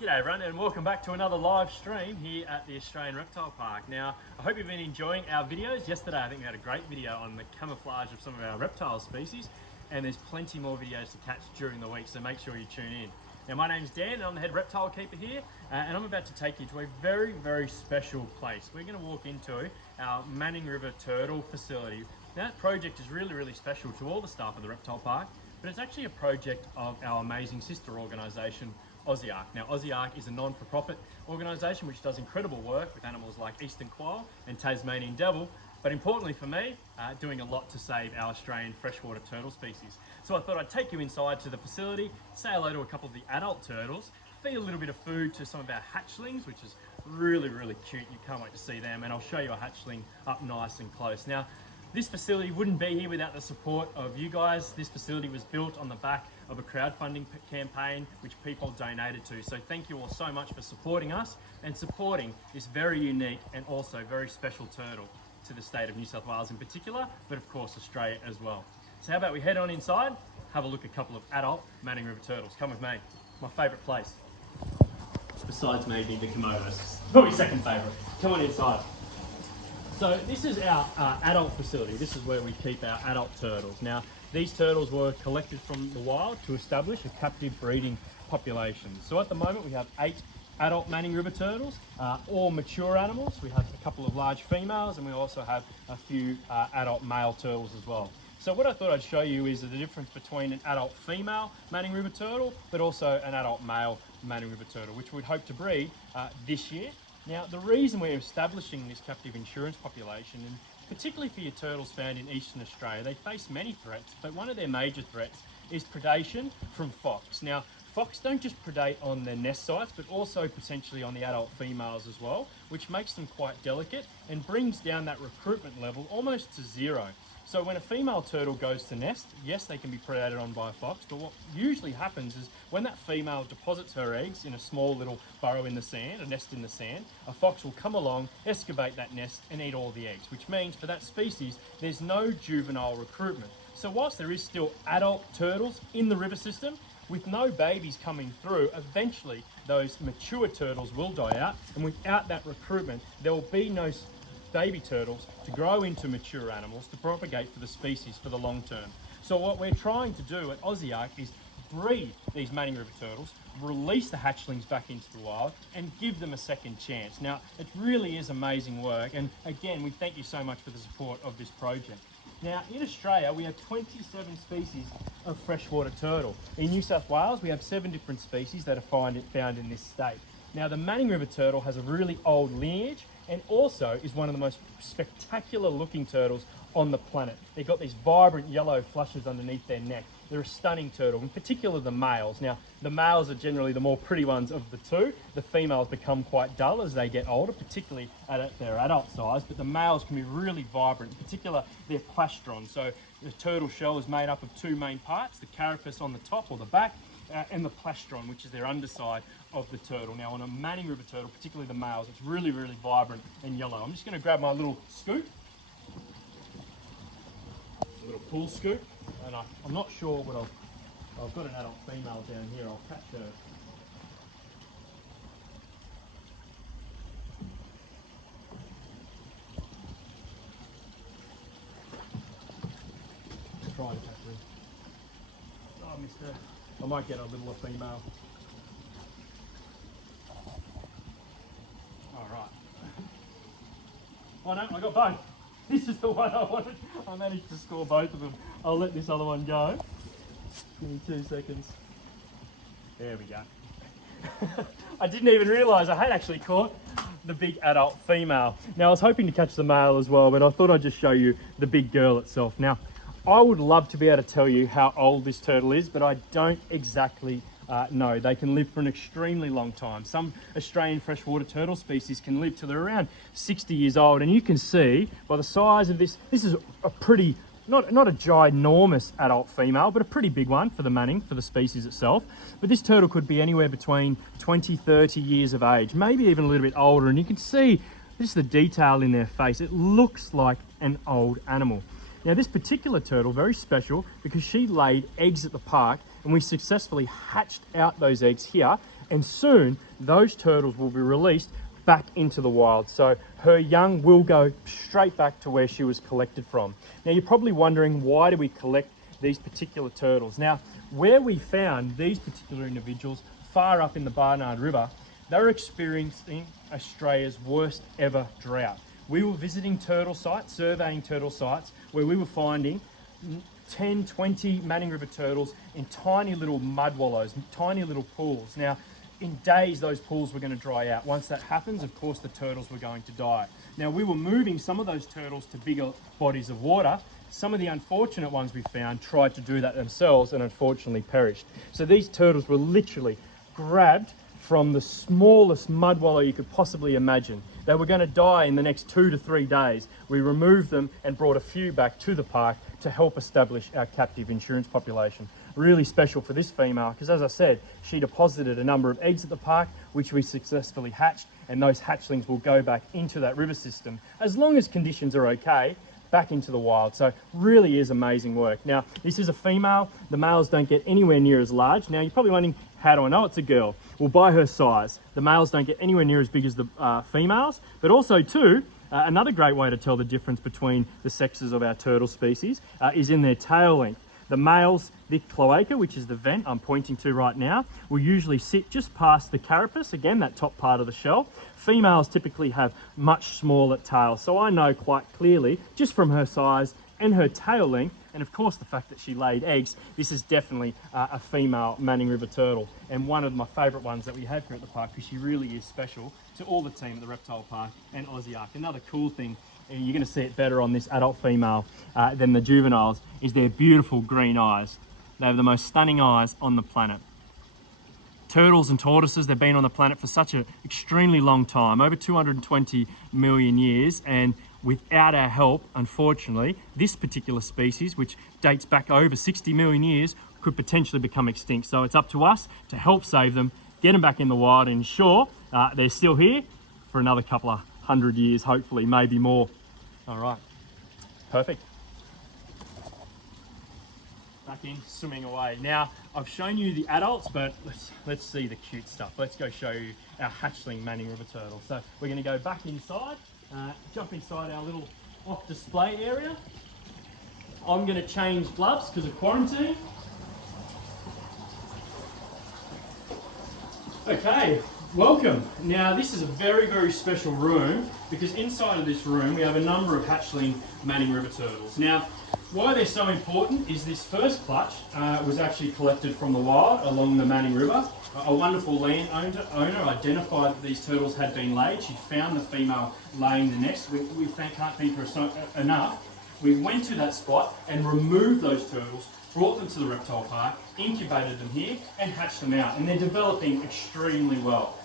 G'day everyone and welcome back to another live stream here at the Australian Reptile Park. Now, I hope you've been enjoying our videos. Yesterday I think we had a great video on the camouflage of some of our reptile species, and there's plenty more videos to catch during the week, so make sure you tune in. Now, my name's Dan and I'm the head reptile keeper here, and I'm about to take you to a very, very special place. We're going to walk into our Manning River Turtle facility. Now, that project is really, really special to all the staff of the Reptile Park, but it's actually a project of our amazing sister organisation, Aussie Ark. Now, Aussie Ark is a non-for-profit organisation which does incredible work with animals like eastern quail and Tasmanian devil, but importantly for me, doing a lot to save our Australian freshwater turtle species. So I thought I'd take you inside to the facility, say hello to a couple of the adult turtles, feed a little bit of food to some of our hatchlings, which is really, really cute. You can't wait to see them, and I'll show you a hatchling up nice and close. Now, this facility wouldn't be here without the support of you guys. This facility was built on the back of a crowdfunding campaign which people donated to. So thank you all so much for supporting us and supporting this very unique and also very special turtle to the state of New South Wales in particular, but of course Australia as well. So how about we head on inside, have a look at a couple of adult Manning River turtles. Come with me, my favourite place. Besides maybe the Komodos, probably second favourite. Come on inside. So this is our adult facility. This is where we keep our adult turtles. Now, these turtles were collected from the wild to establish a captive breeding population. So at the moment we have 8 adult Manning River turtles, all mature animals. We have a couple of large females, and we also have a few adult male turtles as well. So what I thought I'd show you is the difference between an adult female Manning River turtle, but also an adult male Manning River turtle, which we'd hope to breed this year. Now, the reason we're establishing this captive insurance population, and particularly for your turtles found in Eastern Australia, they face many threats, but one of their major threats is predation from fox. Now, fox don't just predate on their nest sites, but also potentially on the adult females as well, which makes them quite delicate and brings down that recruitment level almost to zero. So when a female turtle goes to nest, yes, they can be predated on by a fox, but what usually happens is when that female deposits her eggs in a small little burrow in the sand, a nest in the sand, a fox will come along, excavate that nest and eat all the eggs, which means for that species, there's no juvenile recruitment. So whilst there is still adult turtles in the river system, with no babies coming through, eventually those mature turtles will die out, and without that recruitment, there will be no baby turtles to grow into mature animals to propagate for the species for the long term. So what we're trying to do at Aussie Ark is breed these Manning River turtles, release the hatchlings back into the wild, and give them a second chance. Now, it really is amazing work, and again, we thank you so much for the support of this project. Now, in Australia, we have 27 species of freshwater turtle. In New South Wales, we have 7 different species that are found in this state. Now, the Manning River turtle has a really old lineage and also is one of the most spectacular looking turtles on the planet. They've got these vibrant yellow flushes underneath their neck. They're a stunning turtle, in particular the males. Now, the males are generally the more pretty ones of the two. The females become quite dull as they get older, particularly at their adult size, but the males can be really vibrant, in particular their plastron. So the turtle shell is made up of 2 main parts, the carapace on the top or the back, and the plastron, which is their underside of the turtle. Now, on a Manning River turtle, particularly the males, it's really, really vibrant and yellow. I'm just going to grab my little scoop, a little pool scoop, and I'm not sure what I've got an adult female down here. I'll catch her. Try to catch her. Oh, I missed her. I might get a little female. All right. Oh no, I got both. This is the one I wanted. I managed to score both of them. I'll let this other one go. Give me 2 seconds. There we go. I didn't even realise I had actually caught the big adult female. Now, I was hoping to catch the male as well, but I thought I'd just show you the big girl itself. Now, I would love to be able to tell you how old this turtle is, but I don't exactly know. They can live for an extremely long time. Some Australian freshwater turtle species can live till they're around 60 years old, and you can see by the size of this is a pretty, not a ginormous adult female, but a pretty big one for the Manning, for the species itself. But this turtle could be anywhere between 20, 30 years of age, maybe even a little bit older, and you can see just the detail in their face. It looks like an old animal. Now this particular turtle, very special because she laid eggs at the park and we successfully hatched out those eggs here, and soon those turtles will be released back into the wild. So her young will go straight back to where she was collected from. Now you're probably wondering, why do we collect these particular turtles? Now, where we found these particular individuals far up in the Barnard River, they were experiencing Australia's worst ever drought. We were visiting turtle sites, surveying turtle sites, where we were finding 10, 20 Manning River turtles in tiny little mud wallows, tiny little pools. Now, in days, those pools were going to dry out. Once that happens, of course, the turtles were going to die. Now, we were moving some of those turtles to bigger bodies of water. Some of the unfortunate ones we found tried to do that themselves and unfortunately perished. So these turtles were literally grabbed from the smallest mud wallow you could possibly imagine. They were going to die in the next 2 to 3 days. We removed them and brought a few back to the park to help establish our captive insurance population. Really special for this female because, as I said, she deposited a number of eggs at the park, which we successfully hatched, and those hatchlings will go back into that river system as long as conditions are okay, back into the wild. So really is amazing work. Now, this is a female. The males don't get anywhere near as large. Now, you're probably wondering, how do I know it's a girl? Well, by her size. The males don't get anywhere near as big as the females, but also too, another great way to tell the difference between the sexes of our turtle species is in their tail length. The males, the cloaca, which is the vent I'm pointing to right now, will usually sit just past the carapace, again, that top part of the shell. Females typically have much smaller tails, so I know quite clearly, just from her size and her tail length, and of course the fact that she laid eggs, this is definitely a female Manning River turtle, and one of my favourite ones that we have here at the park, because she really is special to all the team at the Reptile Park and Aussie Ark. Another cool thing, and you're going to see it better on this adult female than the juveniles, is their beautiful green eyes. They have the most stunning eyes on the planet. Turtles and tortoises, they've been on the planet for such an extremely long time, over 220 million years, and without our help, unfortunately, this particular species, which dates back over 60 million years, could potentially become extinct. So it's up to us to help save them, get them back in the wild, and ensure they're still here for another couple of 100 years, hopefully, maybe more. All right, perfect. Back in, swimming away. Now, I've shown you the adults, but let's see the cute stuff. Let's go show you our hatchling Manning River turtle. So we're going to go back inside, jump inside our little off display area. I'm going to change gloves because of quarantine. Okay, welcome. Now this is a very, very special room because inside of this room we have a number of hatchling Manning River turtles. Now, why they're so important is this first clutch was actually collected from the wild along the Manning River. A wonderful landowner identified that these turtles had been laid. She found the female laying the nest. We can't thank her enough. We went to that spot and removed those turtles, brought them to the reptile park, incubated them here and hatched them out, and they're developing extremely well.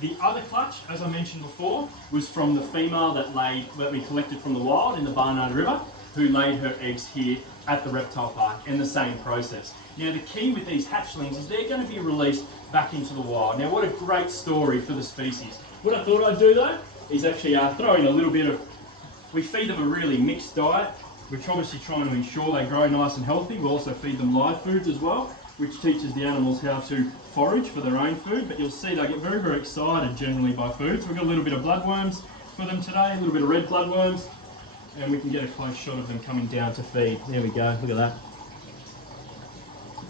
The other clutch, as I mentioned before, was from the female that we collected from the wild in the Barnard River, who laid her eggs here at the reptile park, in the same process. Now the key with these hatchlings is they're going to be released back into the wild. Now what a great story for the species. What I thought I'd do though is actually throw in a little bit of, we feed them a really mixed diet, which obviously trying to ensure they grow nice and healthy. We also feed them live foods as well, which teaches the animals how to forage for their own food, but you'll see they get very, very excited generally by food. So we've got a little bit of bloodworms for them today, a little bit of red bloodworms, and we can get a close shot of them coming down to feed. There we go, look at that.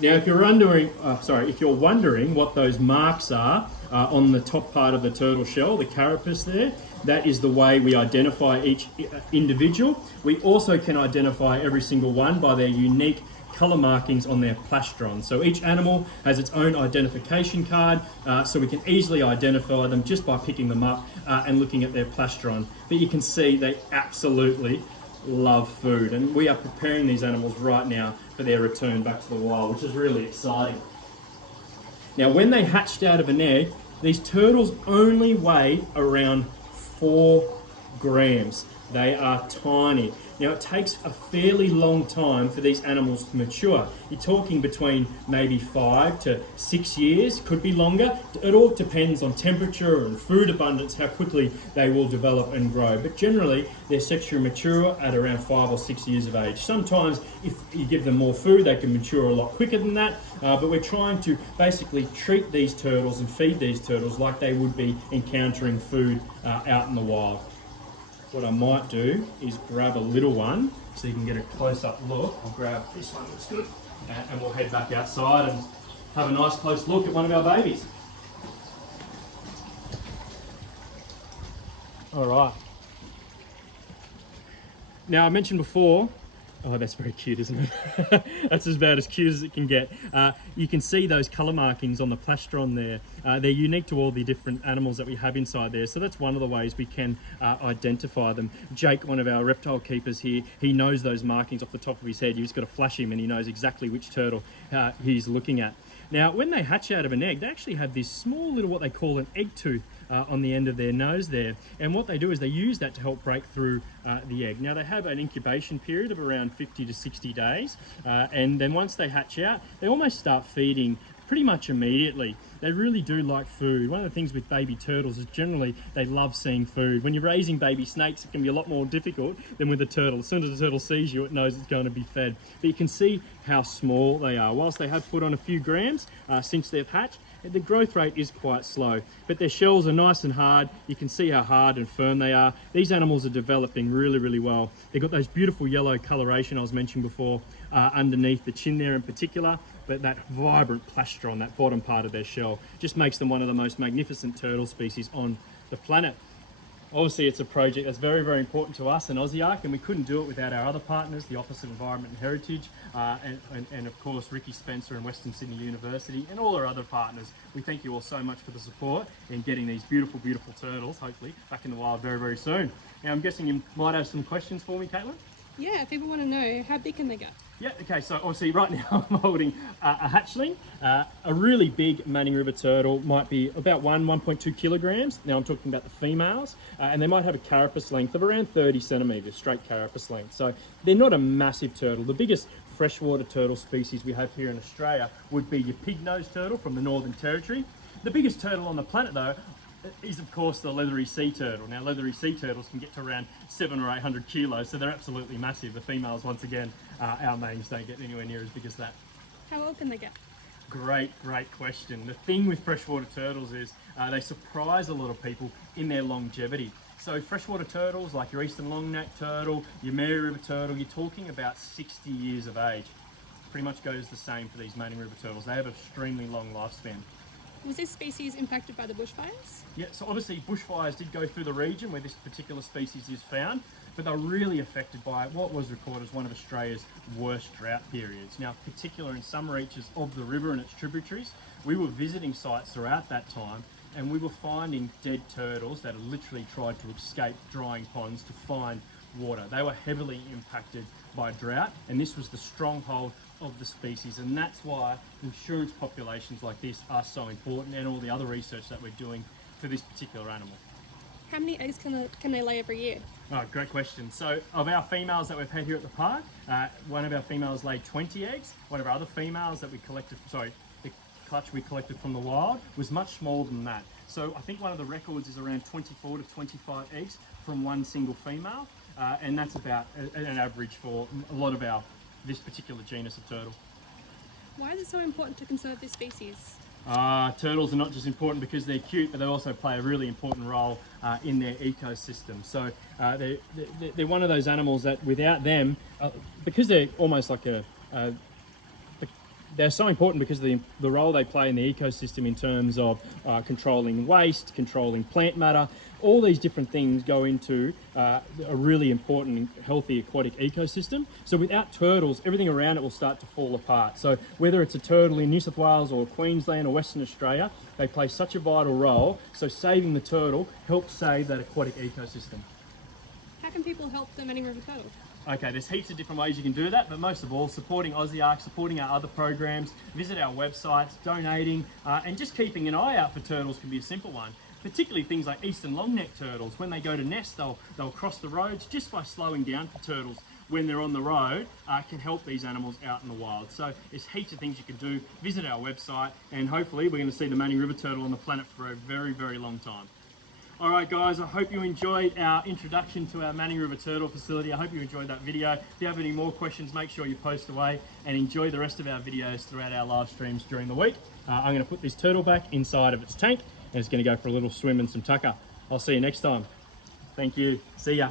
Now if you're wondering what those marks are on the top part of the turtle shell, the carapace there, that is the way we identify each individual. We also can identify every single one by their unique colour markings on their plastron. So each animal has its own identification card, so we can easily identify them just by picking them up and looking at their plastron. But you can see they absolutely love food, and we are preparing these animals right now for their return back to the wild, which is really exciting. Now when they hatched out of an egg, these turtles only weigh around 4 grams. They are tiny. Now, it takes a fairly long time for these animals to mature. You're talking between maybe 5 to 6 years, could be longer. It all depends on temperature and food abundance, how quickly they will develop and grow. But generally, they're sexually mature at around 5 or 6 years of age. Sometimes, if you give them more food, they can mature a lot quicker than that. But we're trying to basically treat these turtles and feed these turtles like they would be encountering food out in the wild. What I might do is grab a little one so you can get a close-up look. I'll grab this one, looks good, and we'll head back outside and have a nice close look at one of our babies. All right. Now, I mentioned before, oh, that's very cute, isn't it? That's about as cute as it can get. You can see those colour markings on the plastron there. They're unique to all the different animals that we have inside there, so that's one of the ways we can identify them. Jake, one of our reptile keepers here, he knows those markings off the top of his head. You just got to flash him and he knows exactly which turtle he's looking at. Now, when they hatch out of an egg, they actually have this small little, what they call an egg tooth, on the end of their nose there, and what they do is they use that to help break through the egg. Now, they have an incubation period of around 50 to 60 days, and then once they hatch out, they almost start feeding pretty much immediately. They really do like food. One of the things with baby turtles is generally they love seeing food. When you're raising baby snakes, it can be a lot more difficult than with a turtle. As soon as the turtle sees you, it knows it's going to be fed. But you can see how small they are. Whilst they have put on a few grams since they've hatched, the growth rate is quite slow, but their shells are nice and hard. You can see how hard and firm they are. These animals are developing really, really well. They've got those beautiful yellow coloration I was mentioning before underneath the chin there in particular, but that vibrant plastron, that bottom part of their shell, just makes them one of the most magnificent turtle species on the planet. Obviously, it's a project that's very, very important to us in Aussiark, and we couldn't do it without our other partners, the Office of Environment and Heritage, and of course, Ricky Spencer and Western Sydney University, and all our other partners. We thank you all so much for the support in getting these beautiful, beautiful turtles, hopefully, back in the wild very, very soon. Now, I'm guessing you might have some questions for me, Caitlin? Yeah, people want to know, how big can they get? Yeah, okay, so obviously right now I'm holding a hatchling. A really big Manning River turtle might be about 1.2 kilograms. Now I'm talking about the females, and they might have a carapace length of around 30 centimeters, straight carapace length. So they're not a massive turtle. The biggest freshwater turtle species we have here in Australia would be your pig-nosed turtle from the Northern Territory. The biggest turtle on the planet though is of course the Leathery Sea Turtle. Now leathery sea turtles can get to around 700 or 800 kilos, so they're absolutely massive. The females, once again, our mains don't get anywhere near as big as that. How old can they get? Great question. The thing with freshwater turtles is they surprise a lot of people in their longevity. So freshwater turtles like your eastern longneck turtle, your Mary River turtle, you're talking about 60 years of age. Pretty much goes the same for these Manning River turtles. They have an extremely long lifespan. Was this species impacted by the bushfires? Yeah, so obviously bushfires did go through the region where this particular species is found, but they're really affected by what was recorded as one of Australia's worst drought periods. Now, particularly in some reaches of the river and its tributaries, we were visiting sites throughout that time, and we were finding dead turtles that had literally tried to escape drying ponds to find water. They were heavily impacted by drought, and this was the stronghold of the species, and that's why insurance populations like this are so important, and all the other research that we're doing for this particular animal. How many eggs can they lay every year? Oh, great question. So of our females that we've had here at the park, one of our females laid 20 eggs. One of our other females that we collected, the clutch we collected from the wild was much smaller than that. So I think one of the records is around 24 to 25 eggs from one single female, and that's about an average for a lot of this particular genus of turtle. Why is it so important to conserve this species? Turtles are not just important because they're cute, but they also play a really important role in their ecosystem. So they're one of those animals that without them, because they're almost like they're so important because of the role they play in the ecosystem in terms of controlling waste, controlling plant matter. All these different things go into a really important and healthy aquatic ecosystem. So without turtles, everything around it will start to fall apart. So whether it's a turtle in New South Wales or Queensland or Western Australia, they play such a vital role. So saving the turtle helps save that aquatic ecosystem. How can people help the Manning River turtle? Okay, there's heaps of different ways you can do that, but most of all, supporting AussieArk, supporting our other programs, visit our websites, donating, and just keeping an eye out for turtles can be a simple one. Particularly things like eastern long-necked turtles. When they go to nest, they'll cross the roads. Just by slowing down for turtles when they're on the road can help these animals out in the wild. So there's heaps of things you can do. Visit our website, and hopefully we're going to see the Manning River turtle on the planet for a very, very long time. All right, guys, I hope you enjoyed our introduction to our Manning River Turtle facility. I hope you enjoyed that video. If you have any more questions, make sure you post away, and enjoy the rest of our videos throughout our live streams during the week. I'm going to put this turtle back inside of its tank, and it's going to go for a little swim and some tucker. I'll see you next time. Thank you. See ya.